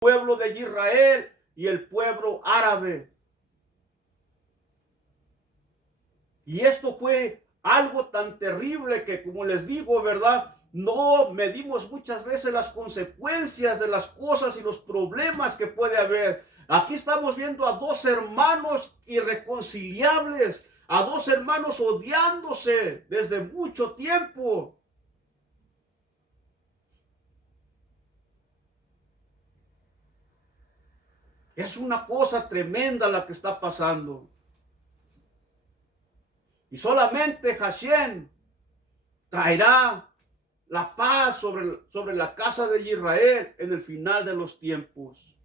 pueblo de Israel y el pueblo árabe. Y esto fue algo tan terrible que, como les digo, ¿verdad? No medimos muchas veces las consecuencias de las cosas y los problemas que puede haber. Aquí estamos viendo a dos hermanos irreconciliables, a dos hermanos odiándose desde mucho tiempo. Es una cosa tremenda la que está pasando. Y solamente Hashem traerá la paz sobre la casa de Israel en el final de los tiempos.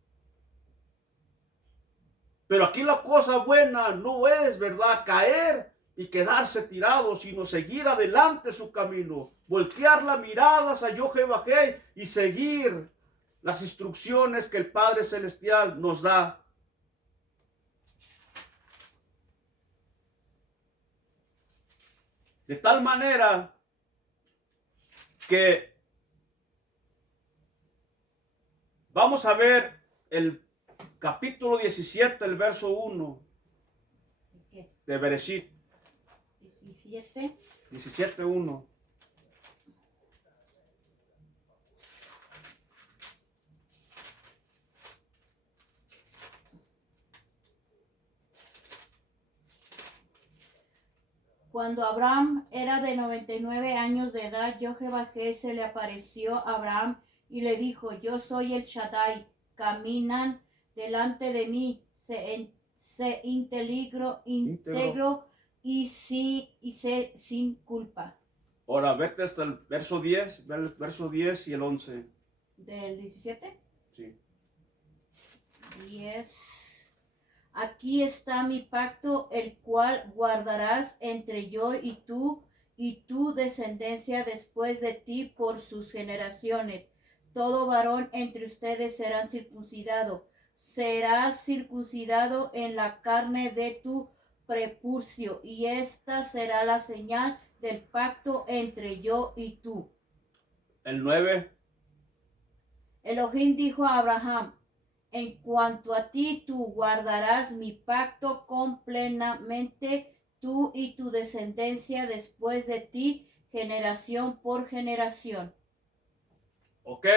Pero aquí la cosa buena no es, ¿verdad?, caer y quedarse tirado, sino seguir adelante su camino, voltear las miradas a Jehová y seguir las instrucciones que el Padre Celestial nos da. De tal manera que vamos a ver el capítulo 17, el verso 1 de Bereshit. 17:1. Cuando Abraham era de 99 años de edad, Jehová se le apareció a Abraham y le dijo: yo soy el Shaddai, caminan delante de mí, se íntegro y sé sin culpa. Ahora vete hasta el verso 10, el verso 10 y el 11. ¿Del 17? Sí. 10. Aquí está mi pacto, el cual guardarás entre yo y tu descendencia después de ti por sus generaciones. Todo varón entre ustedes será circuncidado. Serás circuncidado en la carne de tu prepucio, y esta será la señal del pacto entre yo y tú. El 9. Elohim dijo a Abraham: en cuanto a ti, tú guardarás mi pacto completamente, tú y tu descendencia después de ti, generación por generación. Ok.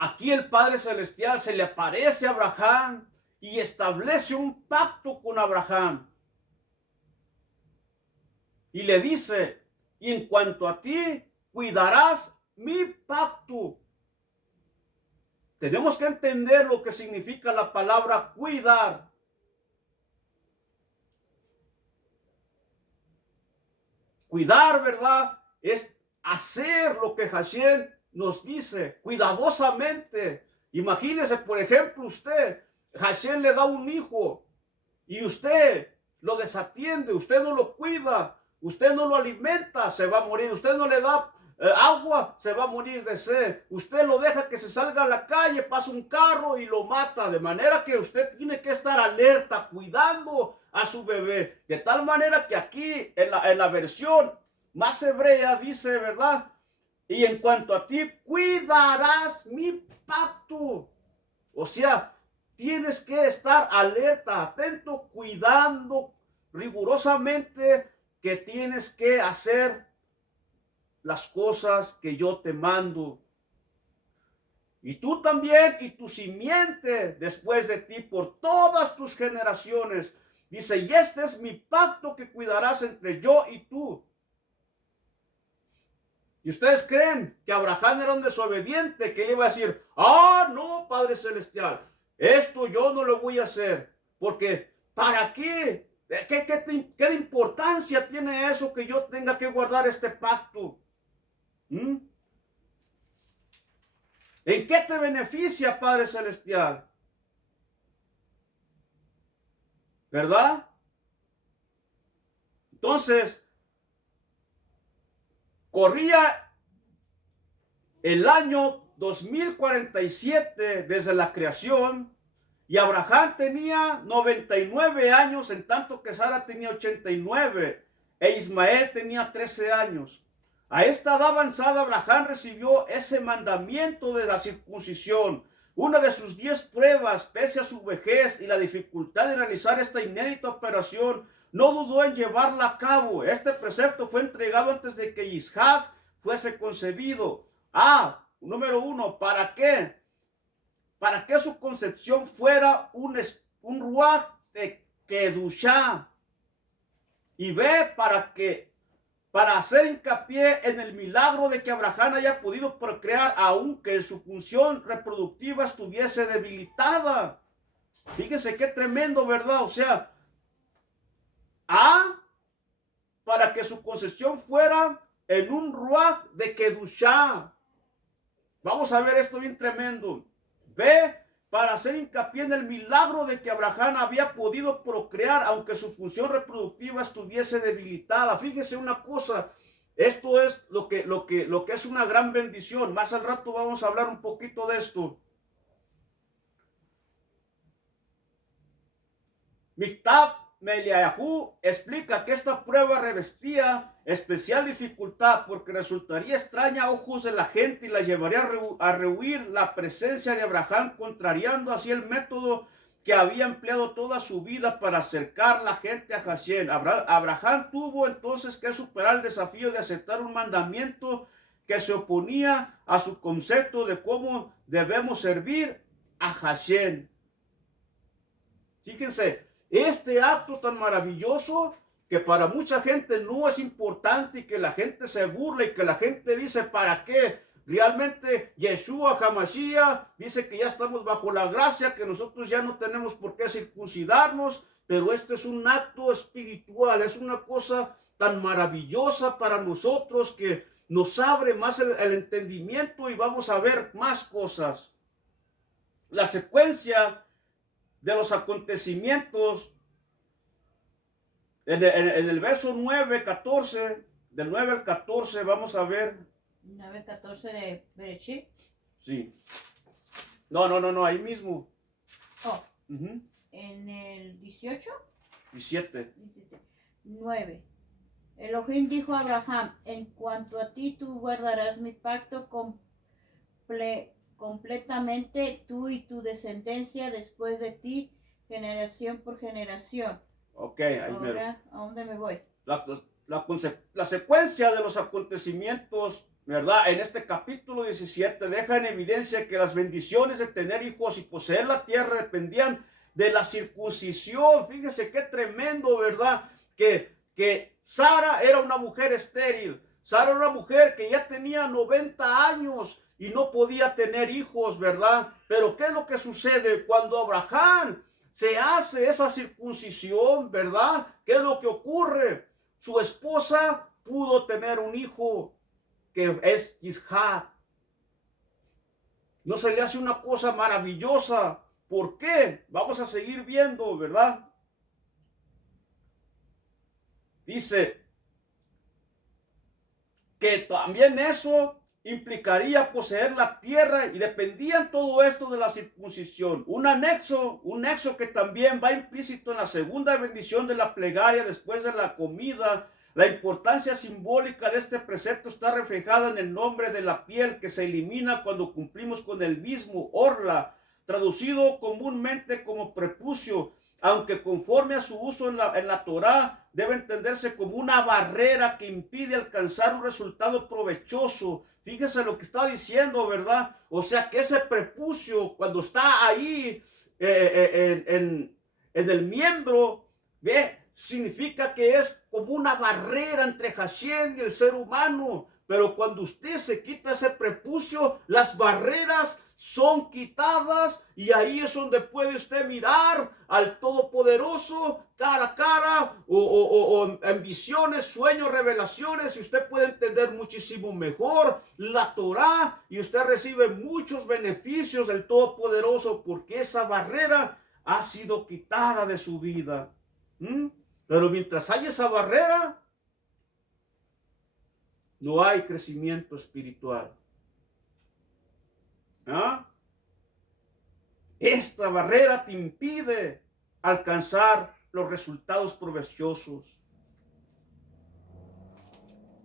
Aquí el Padre Celestial se le aparece a Abraham y establece un pacto con Abraham. Y le dice: y en cuanto a ti, cuidarás mi pacto. Tenemos que entender lo que significa la palabra cuidar. Cuidar, ¿verdad?, es hacer lo que Hashem nos dice cuidadosamente. Imagínese, por ejemplo, usted, Hashem le da un hijo y usted lo desatiende, usted no lo cuida, usted no lo alimenta, se va a morir. Usted no le da agua, se va a morir de sed. Usted lo deja que se salga a la calle, pasa un carro y lo mata. De manera que usted tiene que estar alerta, cuidando a su bebé. De tal manera que aquí en la versión más hebrea dice, ¿verdad?, y en cuanto a ti, cuidarás mi pacto. O sea, tienes que estar alerta, atento, cuidando rigurosamente, que tienes que hacer las cosas que yo te mando. Y tú también y tu simiente después de ti por todas tus generaciones. Dice: y este es mi pacto que cuidarás entre yo y tú. ¿Y ustedes creen que Abraham era un desobediente, que él iba a decir: ah, no, Padre Celestial, esto yo no lo voy a hacer? Porque ¿para qué? ¿Qué importancia tiene eso que yo tenga que guardar este pacto? ¿En qué te beneficia, Padre Celestial? ¿Verdad? Entonces, corría el año 2047 desde la creación, y Abraham tenía 99 años, en tanto que Sara tenía 89 e Ismael tenía 13 años. A esta edad avanzada, Abraham recibió ese mandamiento de la circuncisión. Una de sus 10 pruebas, pese a su vejez y la dificultad de realizar esta inédita operación, no dudó en llevarla a cabo. Este precepto fue entregado antes de que Isaac fuese concebido. Número 1, ¿para qué? Para que su concepción fuera un ruach de kedushá. Y B, para hacer hincapié en el milagro de que Abraham haya podido procrear aunque su función reproductiva estuviese debilitada. Fíjense qué tremendo, ¿verdad? O sea, para que su concepción fuera en un ruach de kedushá. Vamos a ver esto bien tremendo. B, para hacer hincapié en el milagro de que Abraham había podido procrear aunque su función reproductiva estuviese debilitada. Fíjese una cosa, esto es lo que es una gran bendición. Más al rato vamos a hablar un poquito de esto. Michtav Meliahu explica que esta prueba revestía especial dificultad porque resultaría extraña a ojos de la gente y la llevaría a rehuir la presencia de Abraham, contrariando así el método que había empleado toda su vida para acercar la gente a Hashem. Abraham tuvo entonces que superar el desafío de aceptar un mandamiento que se oponía a su concepto de cómo debemos servir a Hashem. Fíjense, este acto tan maravilloso que para mucha gente no es importante y que la gente se burla y que la gente dice, ¿para qué? Realmente Yeshua HaMashiach dice que ya estamos bajo la gracia, que nosotros ya no tenemos por qué circuncidarnos, pero este es un acto espiritual, es una cosa tan maravillosa para nosotros que nos abre más el entendimiento y vamos a ver más cosas. La secuencia de los acontecimientos en el verso 9, 14, del 9 al 14, vamos a ver. 9, 14 de Bereshit. Sí. No, ahí mismo. En el 18. 17. 9. Elohim dijo a Abraham, en cuanto a ti, tú guardarás mi pacto completamente, tú y tu descendencia después de ti, generación por generación. Ok, ahí ahora, ¿a dónde me voy? La secuencia de los acontecimientos, ¿verdad? En este capítulo 17 deja en evidencia que las bendiciones de tener hijos y poseer la tierra dependían de la circuncisión. Fíjese qué tremendo, ¿verdad? Que Sara era una mujer estéril. Sara era una mujer que ya tenía 90 años y no podía tener hijos, ¿verdad? Pero ¿qué es lo que sucede cuando Abraham se hace esa circuncisión, ¿verdad? ¿Qué es lo que ocurre? Su esposa pudo tener un hijo que es Isaac. ¿No se le hace una cosa maravillosa? ¿Por qué? Vamos a seguir viendo, ¿verdad? Dice que también eso implicaría poseer la tierra y dependía en todo esto de la circuncisión. Un anexo que también va implícito en la segunda bendición de la plegaria después de la comida. La importancia simbólica de este precepto está reflejada en el nombre de la piel que se elimina cuando cumplimos con el mismo, orla, traducido comúnmente como prepucio, aunque conforme a su uso en la Torá, debe entenderse como una barrera que impide alcanzar un resultado provechoso. Fíjese lo que está diciendo, ¿verdad? O sea que ese prepucio, cuando está ahí en el miembro, ¿ve? Significa que es como una barrera entre Hashem y el ser humano. Pero cuando usted se quita ese prepucio, las barreras son quitadas y ahí es donde puede usted mirar al Todopoderoso cara a cara o en visiones, sueños, revelaciones, y usted puede entender muchísimo mejor la Torá y usted recibe muchos beneficios del Todopoderoso porque esa barrera ha sido quitada de su vida. Pero mientras hay esa barrera, no hay crecimiento espiritual. Esta barrera te impide alcanzar los resultados provechosos.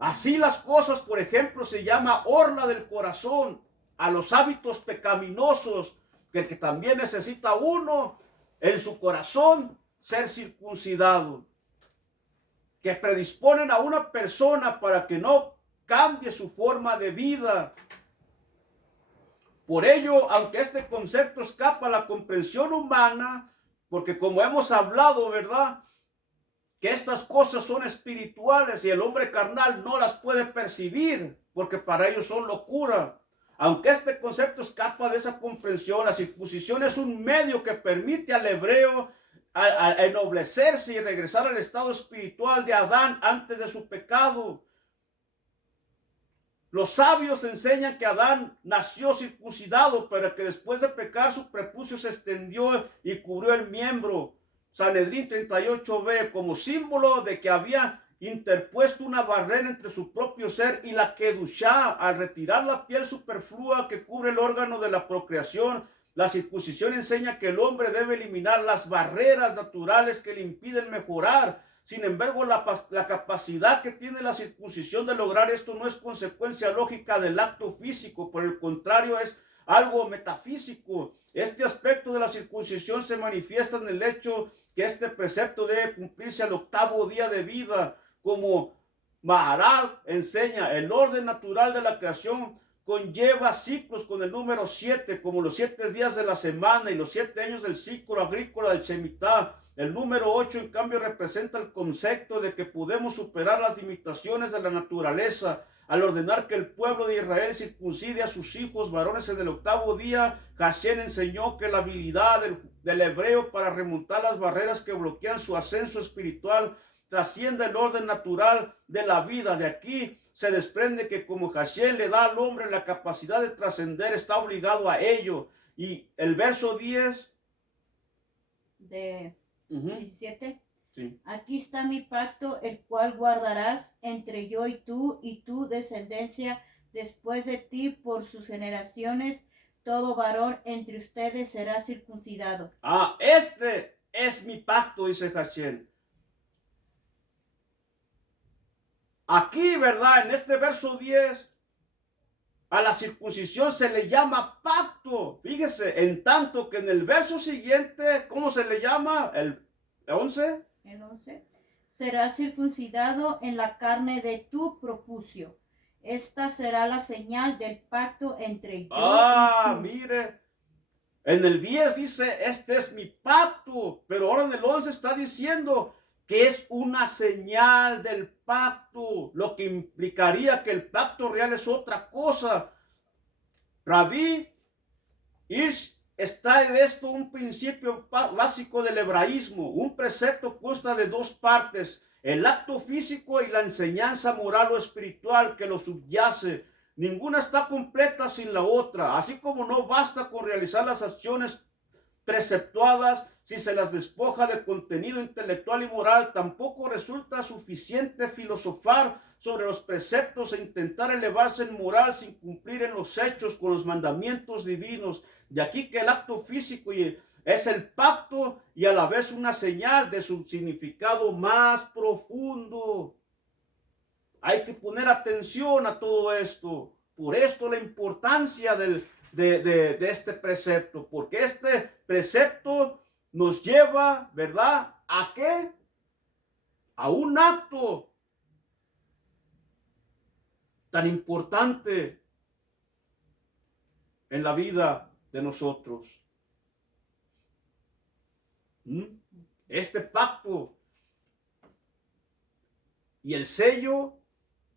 Así las cosas, por ejemplo, se llama orla del corazón a los hábitos pecaminosos que también necesita uno en su corazón ser circuncidado, que predisponen a una persona para que no cambie su forma de vida. Por ello, aunque este concepto escapa a la comprensión humana, porque como hemos hablado, ¿verdad?, que estas cosas son espirituales y el hombre carnal no las puede percibir, porque para ellos son locura. Aunque este concepto escapa de esa comprensión, la circuncisión es un medio que permite al hebreo a ennoblecerse y regresar al estado espiritual de Adán antes de su pecado. Los sabios enseñan que Adán nació circuncidado, pero que después de pecar su prepucio se extendió y cubrió el miembro. Sanedrín 38b, como símbolo de que había interpuesto una barrera entre su propio ser y la kedushá, al retirar la piel superflua que cubre el órgano de la procreación. La circuncisión enseña que el hombre debe eliminar las barreras naturales que le impiden mejorar. Sin embargo, la capacidad que tiene la circuncisión de lograr esto no es consecuencia lógica del acto físico, por el contrario, es algo metafísico. Este aspecto de la circuncisión se manifiesta en el hecho que este precepto debe cumplirse al octavo día de vida, como Maharal enseña. El orden natural de la creación conlleva ciclos con el número 7, como los 7 días de la semana y los 7 años del ciclo agrícola del Shemitah. El número 8, en cambio, representa el concepto de que podemos superar las limitaciones de la naturaleza. Al ordenar que el pueblo de Israel circuncide a sus hijos varones en el octavo día, Hashem enseñó que la habilidad del hebreo para remontar las barreras que bloquean su ascenso espiritual trasciende el orden natural de la vida. De aquí se desprende que como Hashem le da al hombre la capacidad de trascender, está obligado a ello. Y el verso 10 de 17. Sí. Aquí está mi pacto, el cual guardarás entre yo y tu descendencia después de ti por sus generaciones. Todo varón entre ustedes será circuncidado. Este es mi pacto, dice Hashem. Aquí, ¿verdad? En este verso 10, a la circuncisión se le llama pacto. Fíjese, en tanto que en el verso siguiente, ¿cómo se le llama? El 11. El 11. Será circuncidado en la carne de tu prepucio. Esta será la señal del pacto entre yo y tú. Mire. En el 10 dice, este es mi pacto. Pero ahora en el 11 está diciendo que es una señal del pacto, lo que implicaría que el pacto real es otra cosa. Rabí Hirsch extrae de esto un principio básico del hebraísmo. Un precepto consta de dos partes, el acto físico y la enseñanza moral o espiritual que lo subyace. Ninguna está completa sin la otra, así como no basta con realizar las acciones preceptuadas si se las despoja de contenido intelectual y moral. Tampoco resulta suficiente filosofar sobre los preceptos e intentar elevarse en moral sin cumplir en los hechos con los mandamientos divinos. De aquí que el acto físico es el pacto y a la vez una señal de su significado más profundo. Hay que poner atención a todo esto. Por esto la importancia de este precepto, porque este precepto nos lleva, ¿verdad? ¿A qué? A un acto tan importante en la vida de nosotros. Este pacto y el sello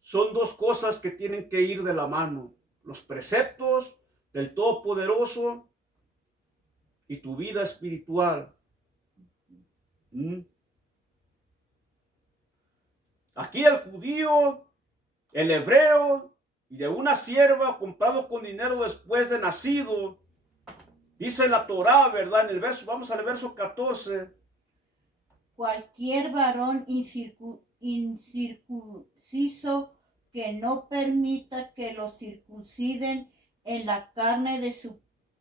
son dos cosas que tienen que ir de la mano. Los preceptos del Todopoderoso y tu vida espiritual. Aquí el judío, el hebreo y de una sierva comprado con dinero después de nacido, dice la Torá, ¿verdad? En el verso, vamos al verso 14. Cualquier varón incircunciso que no permita que lo circunciden en la carne de su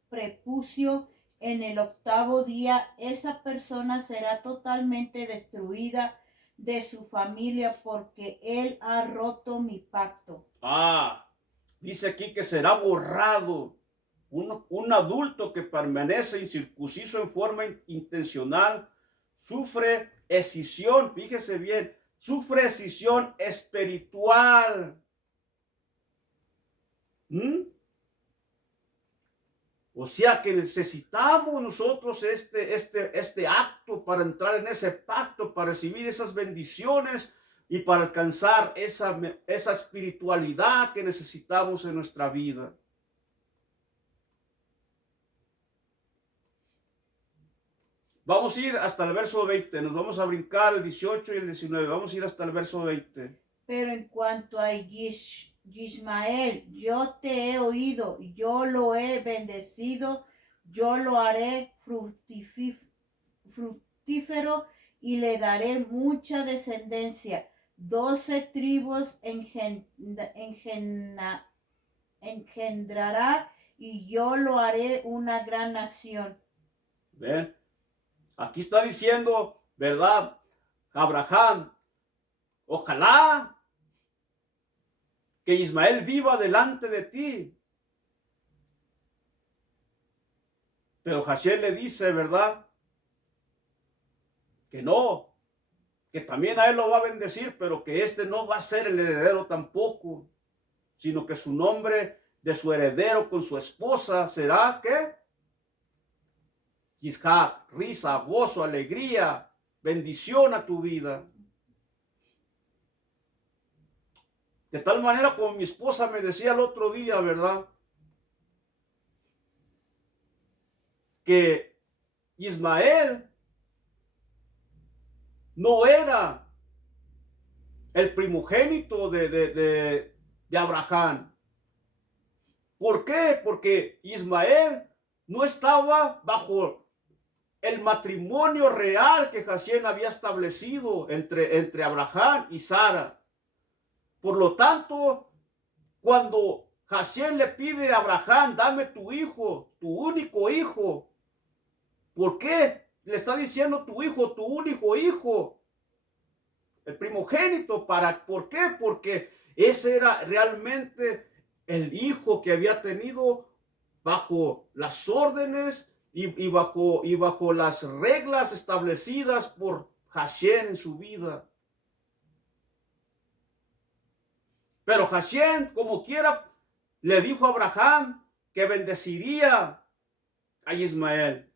prepucio en el octavo día, esa persona será totalmente destruida de su familia, porque él ha roto mi pacto. Dice aquí que será borrado. Un adulto que permanece incircunciso en forma intencional sufre escisión, fíjese bien, sufre escisión espiritual. O sea que necesitamos nosotros este acto para entrar en ese pacto, para recibir esas bendiciones y para alcanzar esa espiritualidad que necesitamos en nuestra vida. Vamos a ir hasta el verso 20, nos vamos a brincar el 18 y el 19, vamos a ir hasta el verso 20. Pero en cuanto a Ismael, yo te he oído, yo lo he bendecido, yo lo haré fructífero y le daré mucha descendencia. 12 tribus engendrará y yo lo haré una gran nación. ¿Ven? Aquí está diciendo, ¿verdad? Abraham, ojalá que Ismael viva delante de ti. Pero Hashem le dice, ¿verdad? Que no, que también a él lo va a bendecir, pero que este no va a ser el heredero tampoco, sino que su nombre de su heredero con su esposa será, ¿qué? Yitzhak, risa, gozo, alegría, bendición a tu vida. De tal manera como mi esposa me decía el otro día, ¿verdad? Que Ismael no era el primogénito de Abraham. ¿Por qué? Porque Ismael no estaba bajo el matrimonio real que Hashem había establecido entre Abraham y Sara. Por lo tanto, cuando Hashem le pide a Abraham, dame tu hijo, tu único hijo. ¿Por qué? Le está diciendo tu hijo, tu único hijo. El primogénito. ¿Por qué? Porque ese era realmente el hijo que había tenido bajo las órdenes y bajo las reglas establecidas por Hashem en su vida. Pero Hashem, como quiera, le dijo a Abraham que bendeciría a Ismael.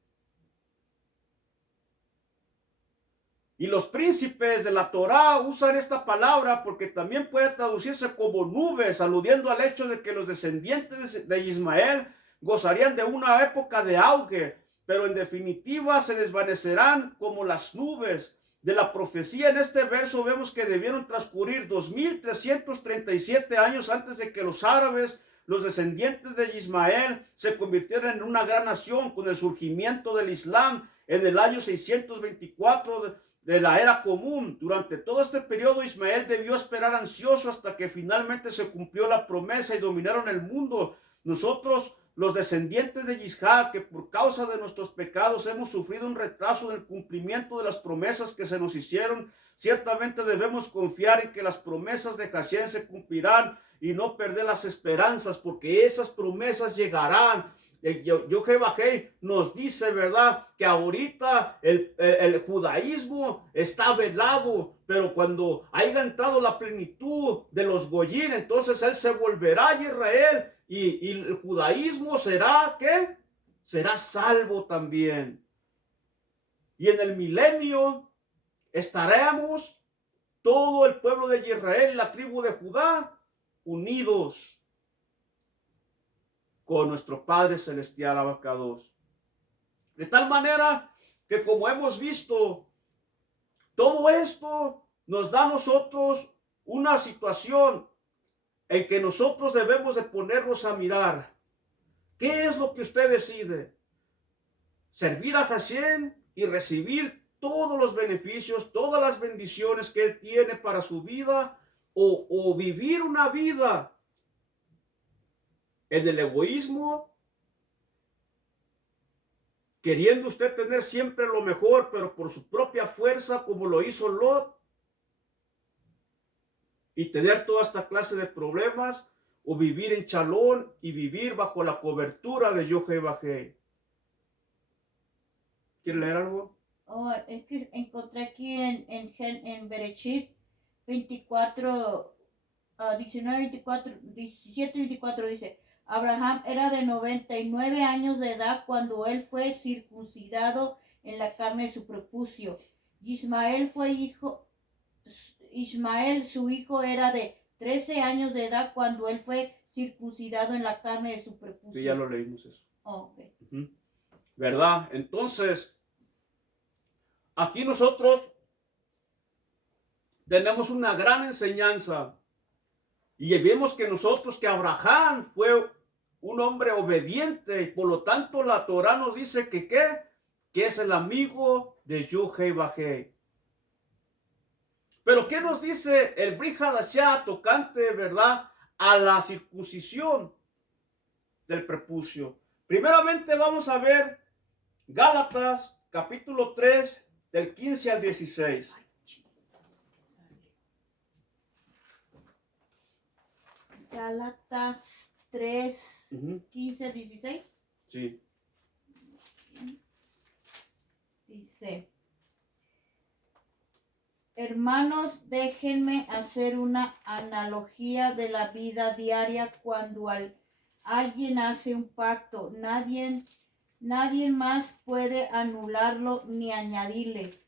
Y los príncipes de la Torá usan esta palabra porque también puede traducirse como nubes, aludiendo al hecho de que los descendientes de Ismael gozarían de una época de auge, pero en definitiva se desvanecerán como las nubes. De la profecía en este verso vemos que debieron transcurrir 2337 años antes de que los árabes, los descendientes de Ismael, se convirtieran en una gran nación con el surgimiento del Islam en el año 624 de la era común. Durante todo este periodo Ismael debió esperar ansioso hasta que finalmente se cumplió la promesa y dominaron el mundo. Nosotros, los descendientes de Yitzhak, que por causa de nuestros pecados hemos sufrido un retraso en el cumplimiento de las promesas que se nos hicieron, ciertamente debemos confiar en que las promesas de Hashem se cumplirán y no perder las esperanzas, porque esas promesas llegarán. Yohevahei nos dice, ¿verdad?, que ahorita el judaísmo está velado, pero cuando haya entrado la plenitud de los Goyim, entonces él se volverá a Israel y el judaísmo será, ¿qué? Será salvo también. Y en el milenio estaremos todo el pueblo de Israel, la tribu de Judá, unidos con nuestro Padre Celestial Abacados. De tal manera que, como hemos visto, todo esto nos da a nosotros una situación en que nosotros debemos de ponernos a mirar. ¿Qué es lo que usted decide? ¿Servir a Hashem y recibir todos los beneficios, todas las bendiciones que Él tiene para su vida? ¿O vivir una vida en el egoísmo, queriendo usted tener siempre lo mejor, pero por su propia fuerza, como lo hizo Lot? y tener toda esta clase de problemas, o vivir en Chalón y vivir bajo la cobertura de Yod-Heh-Vah-Heh. ¿Quiere leer algo? Oh, es que encontré aquí en Berechit 24, 19, 24, 17, 24 dice, Abraham era de 99 años de edad cuando él fue circuncidado en la carne de su prepucio. Ismael, su hijo, era de 13 años de edad cuando él fue circuncidado en la carne de su prepucio. Sí, ya lo leímos eso. Oh, okay. ¿Verdad? Entonces, aquí nosotros tenemos una gran enseñanza y vemos que Abraham fue un hombre obediente y por lo tanto la Torah nos dice que es el amigo de Yod-Heh-Vah-Heh. Pero ¿qué nos dice el Brit Hadashah tocante, verdad, a la circuncisión del prepucio? Primeramente vamos a ver Gálatas capítulo 3 del 15 al 16. Gálatas 3, 15, 16. Sí. Dice, hermanos, déjenme hacer una analogía de la vida diaria cuando alguien hace un pacto. Nadie más puede anularlo ni añadirle.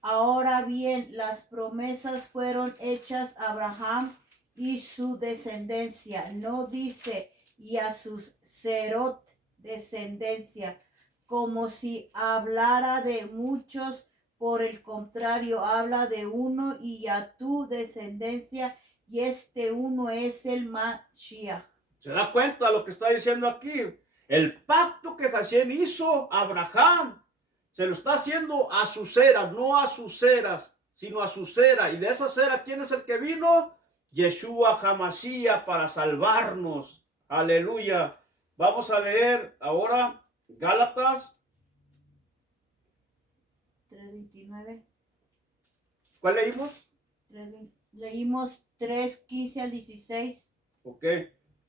Ahora bien, las promesas fueron hechas a Abraham y su descendencia. No dice y a sus serot descendencia, como si hablara de muchos. Por el contrario, habla de uno y a tu descendencia, y este uno es el Mashiach. ¿Se da cuenta de lo que está diciendo aquí? El pacto que Hashem hizo a Abraham se lo está haciendo a su cera, no a sus ceras, sino a su cera. Y de esa cera, ¿quién es el que vino? Yeshua HaMashiach para salvarnos. Aleluya. Vamos a leer ahora Gálatas 3:29. ¿Cuál leímos? Leímos 3:15 al 16. Ok.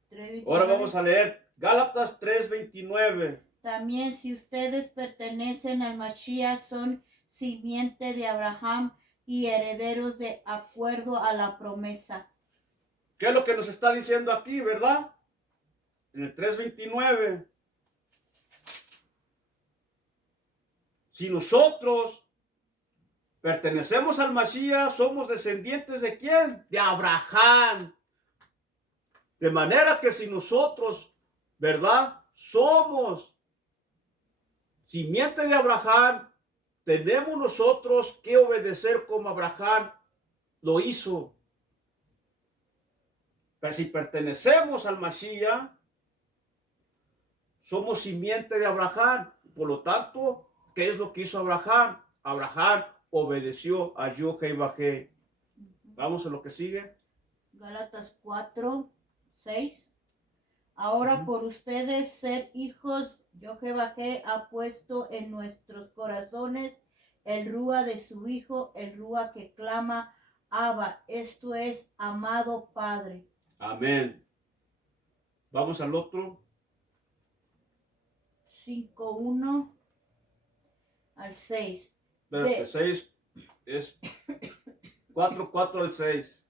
3:29. Ahora vamos a leer Gálatas 3:29. También si ustedes pertenecen al Mashiach, son simiente de Abraham y herederos de acuerdo a la promesa. ¿Qué es lo que nos está diciendo aquí, verdad? En el 3:29. Si nosotros pertenecemos al Mashiach, somos descendientes ¿de quién? De Abraham. De manera que si nosotros, ¿verdad? Somos simiente de Abraham, tenemos nosotros que obedecer como Abraham lo hizo. Pero si pertenecemos al Mashiach, somos simiente de Abraham. Por lo tanto, ¿qué es lo que hizo Abraham? Abraham obedeció a Yod-Heh-Vah-Heh. Vamos a lo que sigue. Gálatas 4:6. Ahora por ustedes ser hijos, Yod-Heh-Vah-Heh ha puesto en nuestros corazones el Rúa de su Hijo, el Rúa que clama Abba, esto es, amado Padre. Amén. Vamos al otro. 5:1 al 6. Espérate, 6 es 4:4 al 6.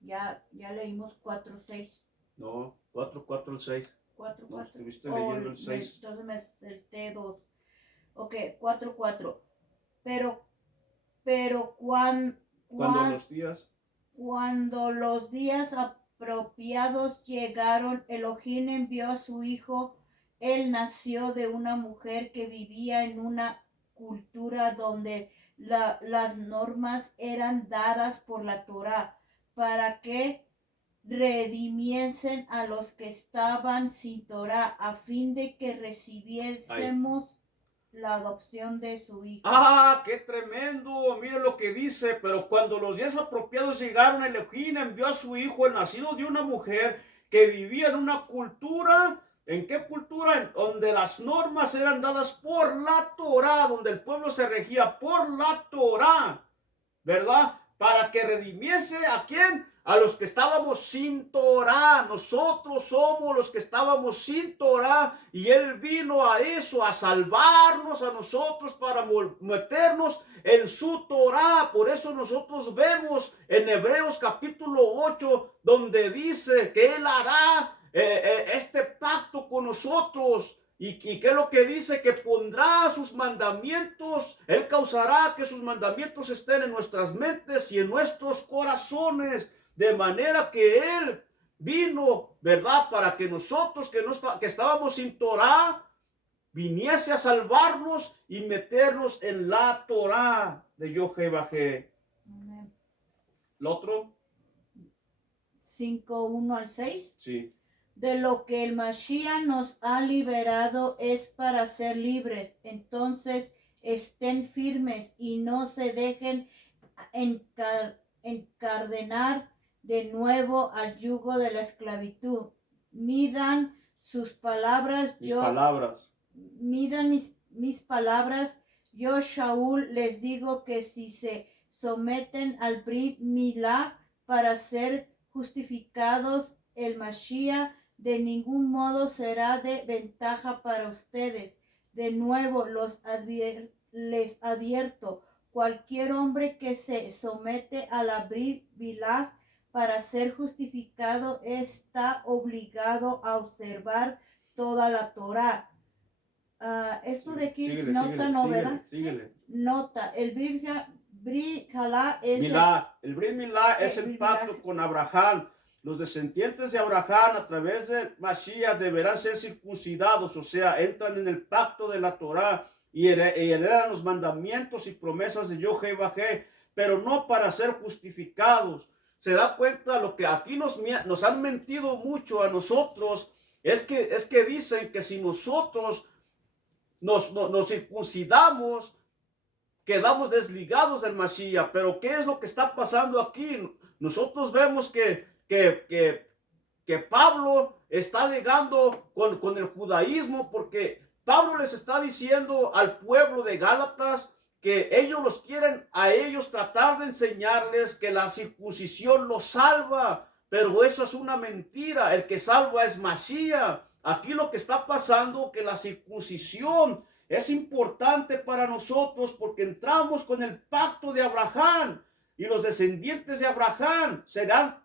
Ya leímos 4:6. No, 4:4 al 6. 4:4. No, estuviste leyendo el 6. Entonces me salté 2. Ok, 4:4. Pero cuando los días apropiados llegaron, Elohim envió a su hijo. Él nació de una mujer que vivía en una cultura donde las normas eran dadas por la Torah para que redimiesen a los que estaban sin Torah a fin de que recibiésemos la adopción de su hijo. ¡Ah, qué tremendo! Mire lo que dice. Pero cuando los días apropiados llegaron, Elohim envió a su hijo, el nacido de una mujer que vivía en una cultura. ¿En qué cultura? Donde las normas eran dadas por la Torah, donde el pueblo se regía por la Torah, ¿verdad? para que redimiese ¿a quién? A los que estábamos sin Torah. Nosotros somos los que estábamos sin Torah y Él vino a eso, a salvarnos a nosotros para meternos en su Torah. Por eso nosotros vemos en Hebreos capítulo 8 donde dice que Él hará este pacto con nosotros. ¿Y qué es lo que dice? Que pondrá sus mandamientos. Él causará que sus mandamientos estén en nuestras mentes y en nuestros corazones. De manera que Él vino, ¿verdad? Para que nosotros que estábamos sin Torah, viniese a salvarnos y meternos en la Torah de Jehová. ¿El otro? 5:1-6. Sí. De lo que el Mashiach nos ha liberado es para ser libres. Entonces estén firmes y no se dejen encadenar de nuevo al yugo de la esclavitud. Midan sus palabras. Midan mis palabras. Yo, Shaul, les digo que si se someten al Brit Milá para ser justificados, el Mashiach de ningún modo será de ventaja para ustedes. De nuevo les advierto, cualquier hombre que se somete a la Brit Milá para ser justificado está obligado a observar toda la Torá. Esto de aquí, nota novedad. Nota, el Brit Milá es el Brit Milá es el pacto con Abraham. Los descendientes de Abraham a través de Mashiach deberán ser circuncidados, o sea, entran en el pacto de la Torá y heredan los mandamientos y promesas de Jehová, pero no para ser justificados. Se da cuenta lo que aquí nos han mentido mucho a nosotros, es que dicen que si nosotros nos circuncidamos, quedamos desligados del Mashiach. Pero ¿qué es lo que está pasando aquí? Nosotros vemos que Pablo está alegando con el judaísmo, porque Pablo les está diciendo al pueblo de Gálatas que ellos los quieren a ellos tratar de enseñarles que la circuncisión los salva, pero eso es una mentira. El que salva es Mashiach. Aquí lo que está pasando, que la circuncisión es importante para nosotros porque entramos con el pacto de Abraham. Y los descendientes de Abraham serán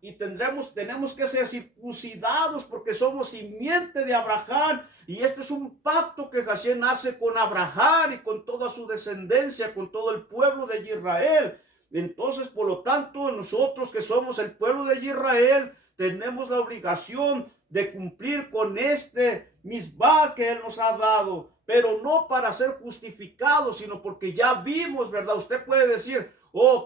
y tenemos que ser circuncidados porque somos simiente de Abraham. Y este es un pacto que Hashem hace con Abraham y con toda su descendencia, con todo el pueblo de Israel. Entonces, por lo tanto, nosotros que somos el pueblo de Israel, tenemos la obligación de cumplir con este misbah que Él nos ha dado. Pero no para ser justificados, sino porque ya vimos, ¿verdad? Usted puede decir,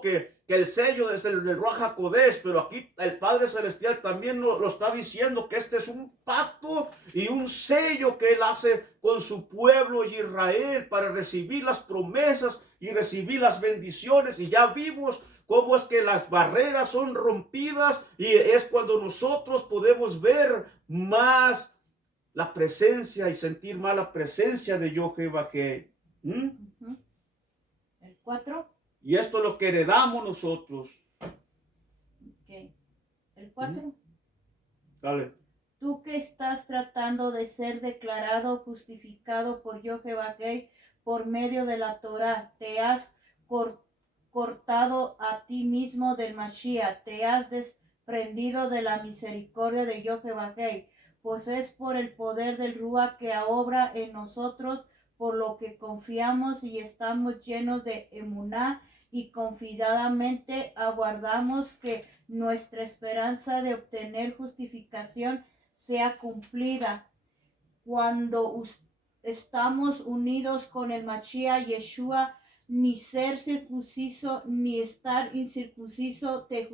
que el sello es el Ruach HaKodesh, pero aquí el Padre Celestial también lo está diciendo, que este es un pacto y un sello que Él hace con su pueblo Israel para recibir las promesas y recibir las bendiciones. Y ya vimos cómo es que las barreras son rompidas y es cuando nosotros podemos ver más la presencia y sentir más la presencia de Jehová. El 4. Y esto es lo que heredamos nosotros. Okay. El 4. Dale. Tú que estás tratando de ser declarado justificado por Jehová por medio de la Torah, te has cortado a ti mismo del Mashiach, te has desprendido de la misericordia de Jehová, pues es por el poder del Ruach que obra en nosotros, por lo que confiamos y estamos llenos de emuná y confiadamente aguardamos que nuestra esperanza de obtener justificación sea cumplida. Cuando estamos unidos con el Mashiach Yeshua, ni ser circunciso ni estar incircunciso te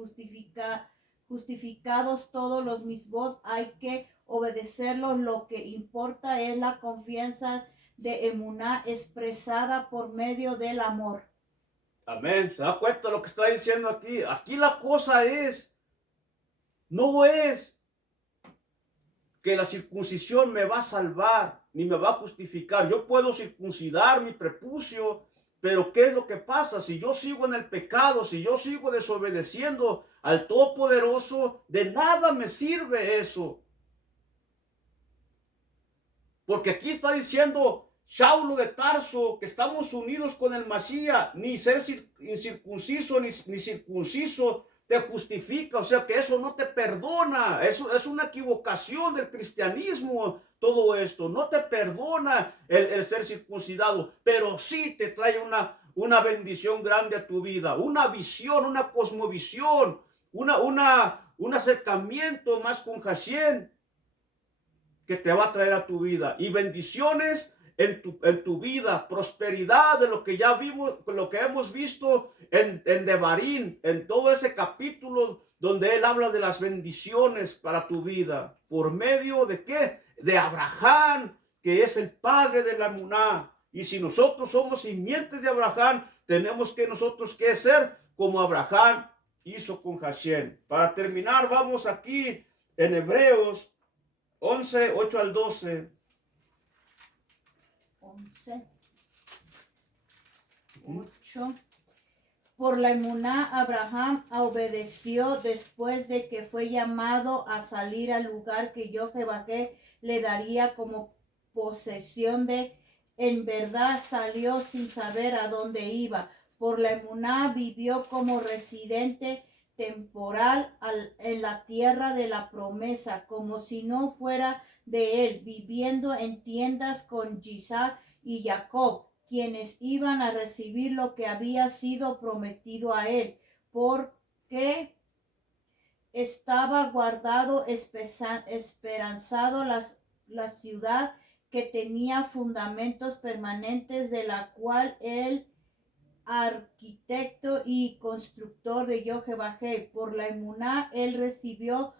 justificados todos los mismos, hay que obedecerlos. Lo que importa es la confianza de emuná expresada por medio del amor. Amén. ¿Se da cuenta de lo que está diciendo aquí? Aquí la cosa no es que la circuncisión me va a salvar ni me va a justificar. Yo puedo circuncidar mi prepucio, Pero ¿qué es lo que pasa? Si yo sigo en el pecado, si yo sigo desobedeciendo al Todopoderoso, de nada me sirve eso. Porque aquí está diciendo Saulo de Tarso que estamos unidos con el Masías, ni ser incircunciso ni circunciso te justifica, o sea que eso no te perdona, eso es una equivocación del cristianismo, todo esto, no te perdona el ser circuncidado, pero sí te trae una bendición grande a tu vida, una visión, una cosmovisión, un acercamiento más con Hashem, que te va a traer a tu vida y bendiciones en tu vida, prosperidad de lo que ya vimos, lo que hemos visto en Devarim, en todo ese capítulo donde él habla de las bendiciones para tu vida. ¿Por medio de qué? De Abraham, que es el padre de la Emuná. Y si nosotros somos simientes de Abraham, tenemos que nosotros que ser como Abraham hizo con Hashem. Para terminar, vamos aquí en Hebreos 11, 8 al 12. 11, 8. Por la emuná, Abraham obedeció después de que fue llamado a salir al lugar que Jehová le daría como posesión de. En verdad salió sin saber a dónde iba. Por la emuná vivió como residente temporal en la tierra de la promesa, como si no fuera de él, viviendo en tiendas con Isaac y Jacob, quienes iban a recibir lo que había sido prometido a él, porque estaba guardado, esperanzado la ciudad que tenía fundamentos permanentes, de la cual él, arquitecto y constructor de Jehová, por la emuná, él recibió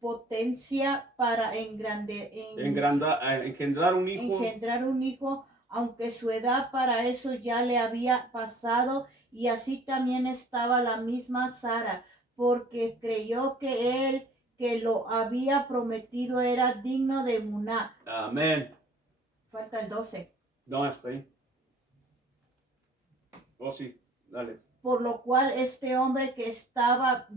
potencia para engendrar un hijo, aunque su edad para eso ya le había pasado, y así también estaba la misma Sara, porque creyó que él que lo había prometido era digno de emuná. Amén. Falta el 12. No, está ahí. Oh, sí, dale. Por lo cual este hombre que estaba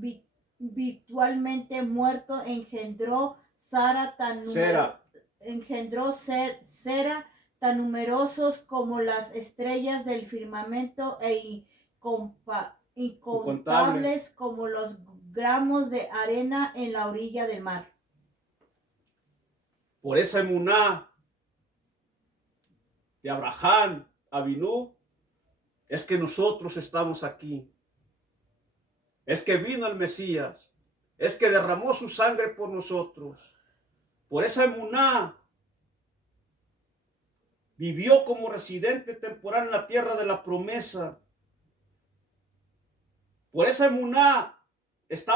virtualmente muerto engendró Sera tan numerosos como las estrellas del firmamento e incontables como los gramos de arena en la orilla del mar. Por esa emuná de Abraham, Abinú, es que nosotros estamos aquí. Es que vino el Mesías. Es que derramó su sangre por nosotros. Por esa emuná vivió como residente temporal en la tierra de la promesa. Por esa emuná estaba